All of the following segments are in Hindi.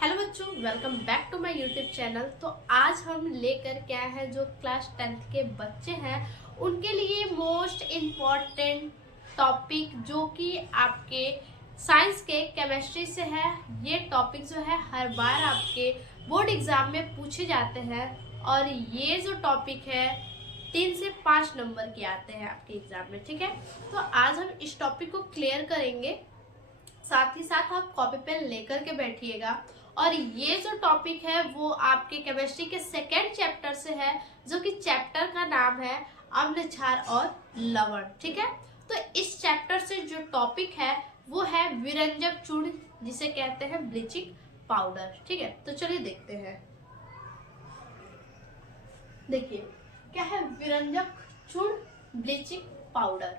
हेलो बच्चों, welcome back to my YouTube channel. तो आज हम लेकर के आए हैं जो क्लास 10th के बच्चे हैं उनके लिए मोस्ट इम्पॉर्टेंट टॉपिक जो कि आपके साइंस के केमिस्ट्री से है। ये टॉपिक जो है हर बार आपके बोर्ड एग्जाम में पूछे जाते हैं और ये जो टॉपिक है 3 से 5 नंबर के आते हैं आपके एग्जाम में। ठीक है, तो आज हम इस टॉपिक को क्लियर करेंगे। साथ ही साथ आप कॉपी पेन लेकर के बैठिएगा। और ये जो टॉपिक है वो आपके केमिस्ट्री के सेकेंड चैप्टर से है, जो कि चैप्टर का नाम है अम्ल, क्षार और लवण। ठीक है, तो इस चैप्टर से जो टॉपिक है वो है विरंजक चूर्ण, जिसे कहते हैं ब्लीचिंग पाउडर। ठीक है, तो चलिए देखते हैं। देखिए क्या है विरंजक चूर्ण ब्लीचिंग पाउडर।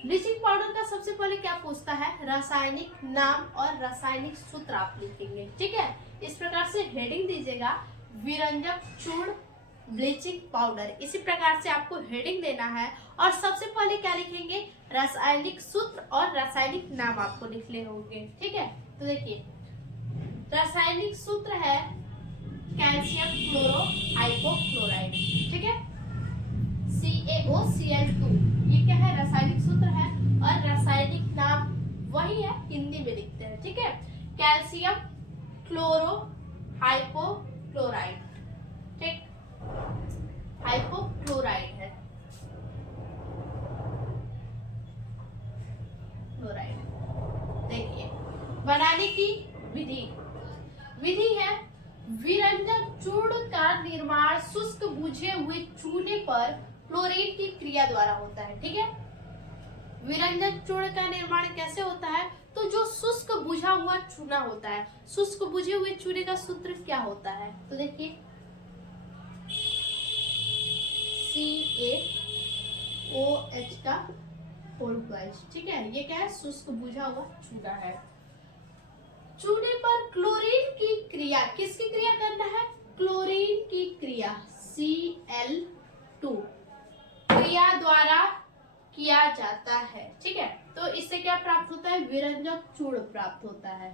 ब्लीचिंग पाउडर का सबसे पहले क्या पूछता है, रासायनिक नाम और रासायनिक सूत्र आप लिखेंगे। ठीक है, इस प्रकार से हेडिंग दीजिएगा, विरंजक चूर्ण ब्लीचिंग पाउडर। इसी प्रकार से आपको हेडिंग देना है और सबसे पहले क्या लिखेंगे, रासायनिक सूत्र और रासायनिक नाम आपको लिखने होंगे। ठीक है, तो देखिए रासायनिक सूत्र है कैल्शियम क्लोरो हाइपोक्लोराइड। ठीक है, CaOCl2, ये क्या है, रासायनिक सूत्र है। और रासायनिक नाम वही है, हिंदी में लिखते हैं। ठीक है, कैल्शियम क्लोरो हाइपोक्लोराइड। ठीक, हाइपोक्लोराइड है, क्लोराइड। देखिए बनाने की विधि है, विरंजक चूर्ण का निर्माण शुष्क बुझे हुए चूने पर क्लोरीन की क्रिया द्वारा होता है। ठीक है, विरंजक चूर्ण का निर्माण कैसे होता है, तो जो शुष्क बुझा हुआ चूना होता है, शुष्क बुझे हुए चूने का सूत्र क्या होता है, तो देखिए CaOH का होल ट्वाइस। ठीक है, ये क्या है, शुष्क बुझा हुआ चूना है। चूने पर क्लोरीन की क्रिया, किसकी क्रिया करना है, क्लोरीन की क्रिया Cl2 क्रिया द्वारा किया जाता है। ठीक है, तो इससे क्या प्राप्त होता है, विरंजक चूर्ण प्राप्त होता है।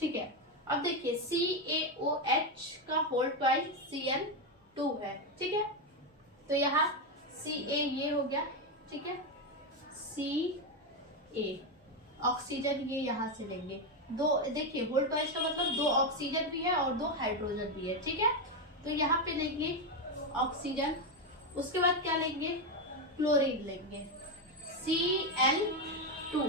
ठीक है, अब देखिए CaOH का होल ट्वाइस Cl2 है। ठीक है, तो यहाँ Ca ये हो गया। ठीक है, Ca ऑक्सीजन ये यहाँ से लेंगे दो। देखिए होल ट्वाइस का मतलब 2 ऑक्सीजन भी है और 2 हाइड्रोजन भी है। ठीक है, तो यहाँ पे लेंगे ऑक्सीजन, उसके बाद क्या लेंगे, क्लोरीन लेंगे Cl2।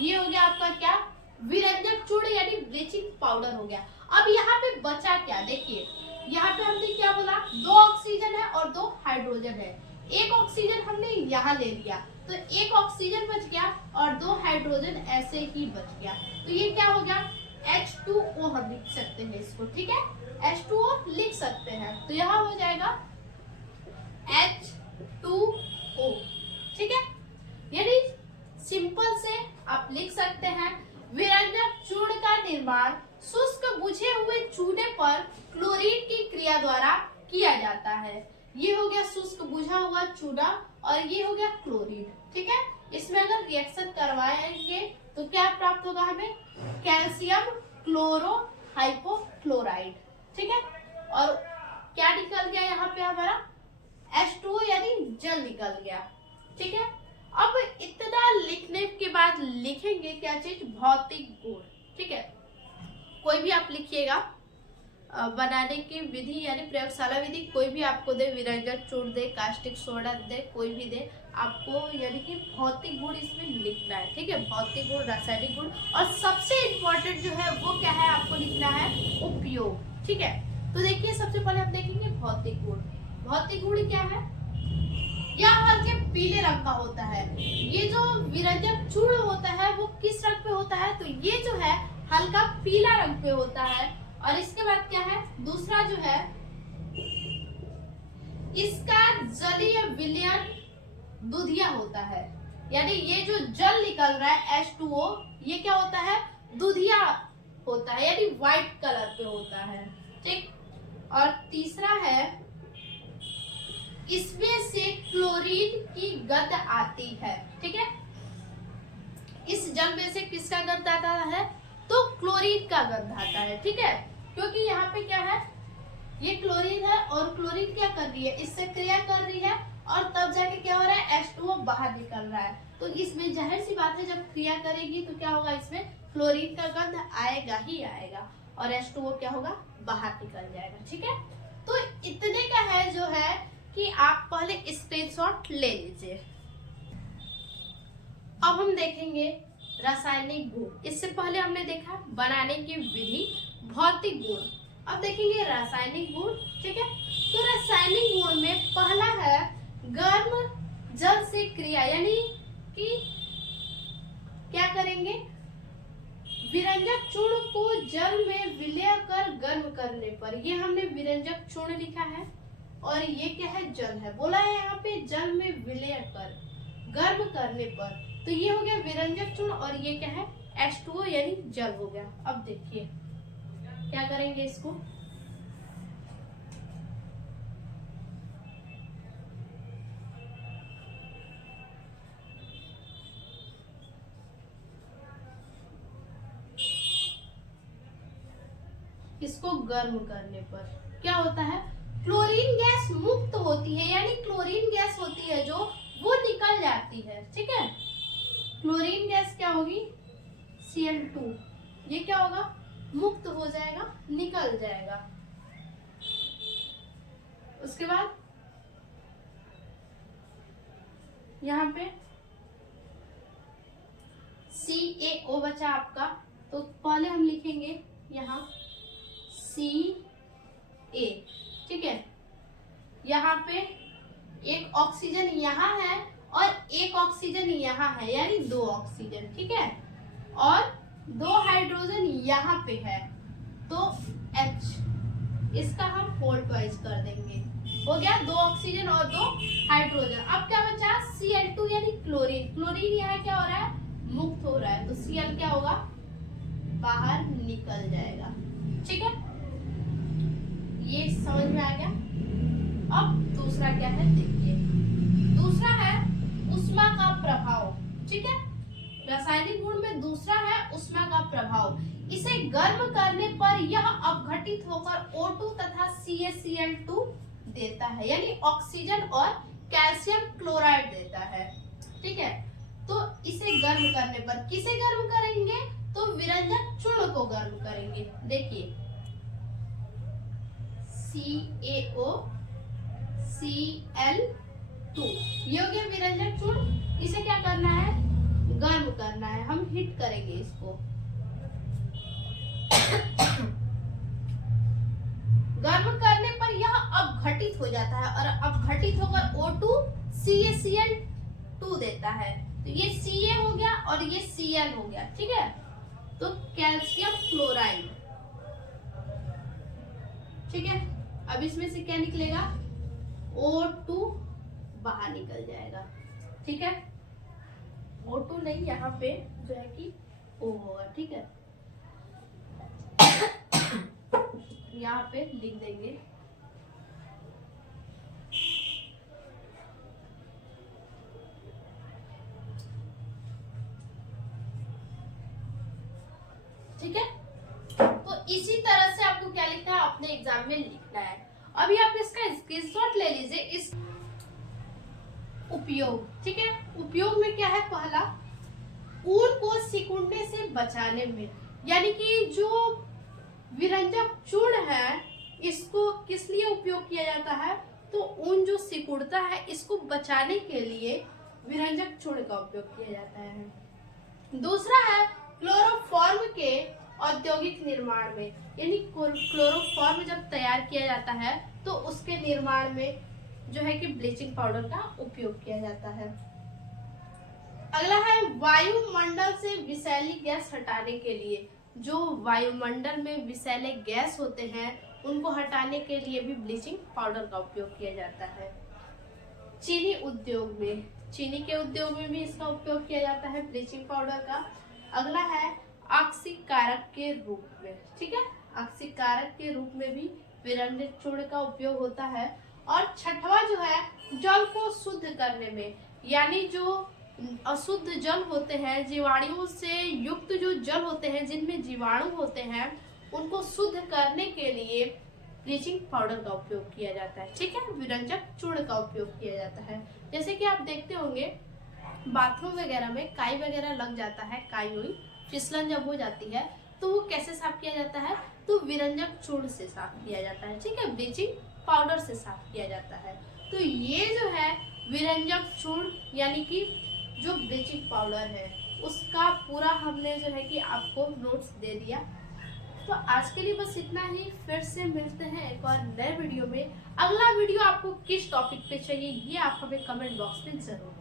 ये हो गया आपका क्या, विरंजक चूर्ण यानी ब्लीचिंग पाउडर हो गया। अब यहाँ पे बचा क्या, देखिए यहाँ पे हमने क्या बोला, 2 ऑक्सीजन है और 2 हाइड्रोजन है। एक ऑक्सीजन हमने यहाँ ले लिया तो एक ऑक्सीजन बच गया और 2 हाइड्रोजन ऐसे ही बच गया। तो ये क्या हो गया, H2O हम लिख सकते हैं इसको। ठीक है, H2O लिख सकते हैं, तो यहाँ हो जाएगा H2O। ठीक है, यानी सिंपल से आप लिख सकते हैं, विरंजक चूर्ण का निर्माण शुष्क बुझे हुए चूने पर क्लोरीन की क्रिया द्वारा किया जाता है। ये हो गया शुष्क बुझा हुआ चूना और ये हो गया क्लोरीन। ठीक है, इसमें अगर रिएक्शन करवाएंगे तो क्या प्राप्त होगा हमें, कैल्शियम क्लोरो हाइपोक्लोराइड। ठीक है, और क्या निकल गया यहाँ पे हमारा, H2O यानी जल निकल गया। ठीक है, अब इतना लिखने के बाद लिखेंगे क्या चीज, भौतिक गुण। ठीक है, कोई भी आप लिखिएगा, बनाने की विधि यानी प्रयोगशाला विधि कोई भी आपको दे, विरंजक चूर्ण दे, कास्टिक सोडा दे, कोई भी दे, आपको यानी कि भौतिक गुण इसमें लिखना है। ठीक है, भौतिक गुण, रासायनिक गुण, और सबसे इम्पोर्टेंट जो है वो क्या है, आपको लिखना है उपयोग। ठीक है, तो देखिए सबसे पहले हम देखेंगे भौतिक गुण। भौतिक गुण क्या है, यह हल्के पीले रंग का होता है। ये जो विरंजक चूर्ण होता है वो किस रंग पे होता है, तो ये जो है हल्का पीला रंग पे होता है। और इसके बाद क्या है, दूसरा जो है इसका जलीय विलयन दूधिया होता है, यानी ये जो जल निकल रहा है H2O ये क्या होता है, दूधिया होता है, यानी व्हाइट कलर पे होता है। ठीक, और तीसरा है इसमें से क्लोरीन की गंध आती है। ठीक है, इस जल में से किसका गंध आता है, तो क्लोरीन का गंध आता है। ठीक है, क्योंकि यहाँ पे क्या है, ये क्लोरीन है और क्लोरीन क्या कर रही है, इससे क्रिया कर रही है और तब जाके क्या हो रहा है, H2O बाहर निकल रहा है। तो इसमें जाहिर सी बात है जब क्रिया करेगी तो क्या होगा, इसमें क्लोरीन का गंध आएगा ही आएगा और H2O क्या होगा, बाहर निकल जाएगा। ठीक है, तो इतने का है जो है कि आप पहले स्क्रीनशॉट ले लीजिए। अब हम देखेंगे रासायनिक गुण। इससे पहले हमने देखा बनाने की विधि, भौतिक गुण। अब देखेंगे रासायनिक गुण। ठीक है, तो रासायनिक गुण में पहला है गर्म जल से क्रिया, यानी कि क्या करेंगे, विरंजक चूर्ण को जल में विलय कर गर्म करने पर, ये हमने विरंजक चूर्ण लिखा है और ये क्या है, जल है। बोला है यहाँ पे जल में विलय कर गर्म करने पर, तो ये हो गया विरंजक चूर्ण और ये क्या है, H2O यानी जल हो गया। अब देखिए क्या करेंगे इसको, इसको गर्म करने पर क्या होता है, क्लोरीन गैस मुक्त होती है, यानी क्लोरीन गैस होती है जो वो निकल जाती है। ठीक है, क्लोरीन गैस क्या होगी, Cl2, ये क्या होगा, मुक्त हो जाएगा, निकल जाएगा। उसके बाद यहाँ पे CaO बचा आपका, तो पहले हम लिखेंगे यहाँ Ca। ठीक है, यहाँ पे एक ऑक्सीजन यहाँ है और एक ऑक्सीजन यहाँ है, यानी 2 ऑक्सीजन। ठीक है, और 2 हाइड्रोजन यहाँ पे है, तो H, इसका हम फोल्ड वाइज कर देंगे। हो गया 2 ऑक्सीजन और 2 हाइड्रोजन। अब क्या बचा, Cl2 यानी क्लोरीन। क्लोरीन यहाँ क्या हो रहा है, मुक्त हो रहा है, तो Cl क्या होगा, बाहर निकल जाएगा। ठीक है, ये समझ में आ गया। अब दूसरा क्या है, देखिए दूसरा है ऊष्मा का प्रभाव। ठीक है, रासायनिक गुण में दूसरा है ऊष्मा का प्रभाव। इसे गर्म करने पर यह अपघटित होकर O2 तथा CaCl2 देता है, यानी ऑक्सीजन और कैल्शियम क्लोराइड देता है। ठीक है, तो इसे गर्म करने पर, किसे गर्म करेंगे, तो विरंजक चूर्ण को गर्म करेंगे। देखिए CaO Cl2, ये हो गया विरंजक चूर्ण। इसे क्या करना है, गर्म करना है, हम हीट करेंगे इसको। गर्म करने पर यह अपघटित हो जाता है और अपघटित होकर O2 CaCl2 देता है, तो ये Ca हो गया और ये Cl हो गया। ठीक है, तो कैल्शियम क्लोराइड। ठीक है, अब इसमें से क्या निकलेगा, O2 बाहर निकल जाएगा। ठीक है, O2 नहीं, यहाँ पे जो है कि O होगा। ठीक है, यहाँ पे लिख देंगे ठीक है, तो इसी तरह से आपको क्या लिखना है, अपने एग्जाम में लिखना है। अभी आप इसका स्क्रीनशॉट ले लीजिए। इस उपयोग, ठीक है, उपयोग में क्या है, पहला ऊन को सिकुड़ने से बचाने में, यानी कि जो विरंजक चूर्ण है इसको किस लिए उपयोग किया जाता है, तो ऊन जो सिकुड़ता है इसको बचाने के लिए विरंजक चूर्ण का उपयोग किया जाता है। दूसरा है क्लोरोफॉर्म के औद्योगिक निर्माण में, यानी क्लोरोफॉर्म जब तैयार किया जाता है तो उसके निर्माण में जो है कि ब्लीचिंग पाउडर का उपयोग किया जाता है। अगला है वायुमंडल से विषैली गैस हटाने के लिए, जो वायुमंडल में विषैले गैस होते हैं उनको हटाने के लिए भी ब्लीचिंग पाउडर का उपयोग किया जाता है। चीनी उद्योग में, चीनी के उद्योग में भी इसका उपयोग किया जाता है ब्लीचिंग पाउडर का। अगला है ऑक्सीकारक के रूप में, ठीक है, ऑक्सीकारक के रूप में भी विरंजक चूर्ण का उपयोग होता है। और छठवां जो है जल को शुद्ध करने में, यानी जो अशुद्ध जल होते हैं, जीवाणुओं से युक्त जो जल होते हैं जिनमें जीवाणु होते हैं उनको शुद्ध करने के लिए ब्लीचिंग पाउडर का उपयोग किया जाता है। ठीक है, विरंजक चूर्ण का उपयोग किया जाता है। जैसे कि आप देखते होंगे बाथरूम वगैरह में काई वगैरह लग जाता है, काई हुई फिसलन जब हो जाती है तो वो कैसे साफ किया जाता है, तो विरंजक चूर्ण से साफ किया जाता है। ठीक है, ब्लीचिंग पाउडर से साफ किया जाता है। तो ये जो है विरंजक चूर्ण यानी कि जो ब्लीचिंग पाउडर है उसका पूरा हमने जो है कि आपको नोट्स दे दिया। तो आज के लिए बस इतना ही, फिर से मिलते हैं एक और नए वीडियो में। अगला वीडियो आपको किस टॉपिक पे चाहिए ये आप हमें कमेंट बॉक्स में जरूर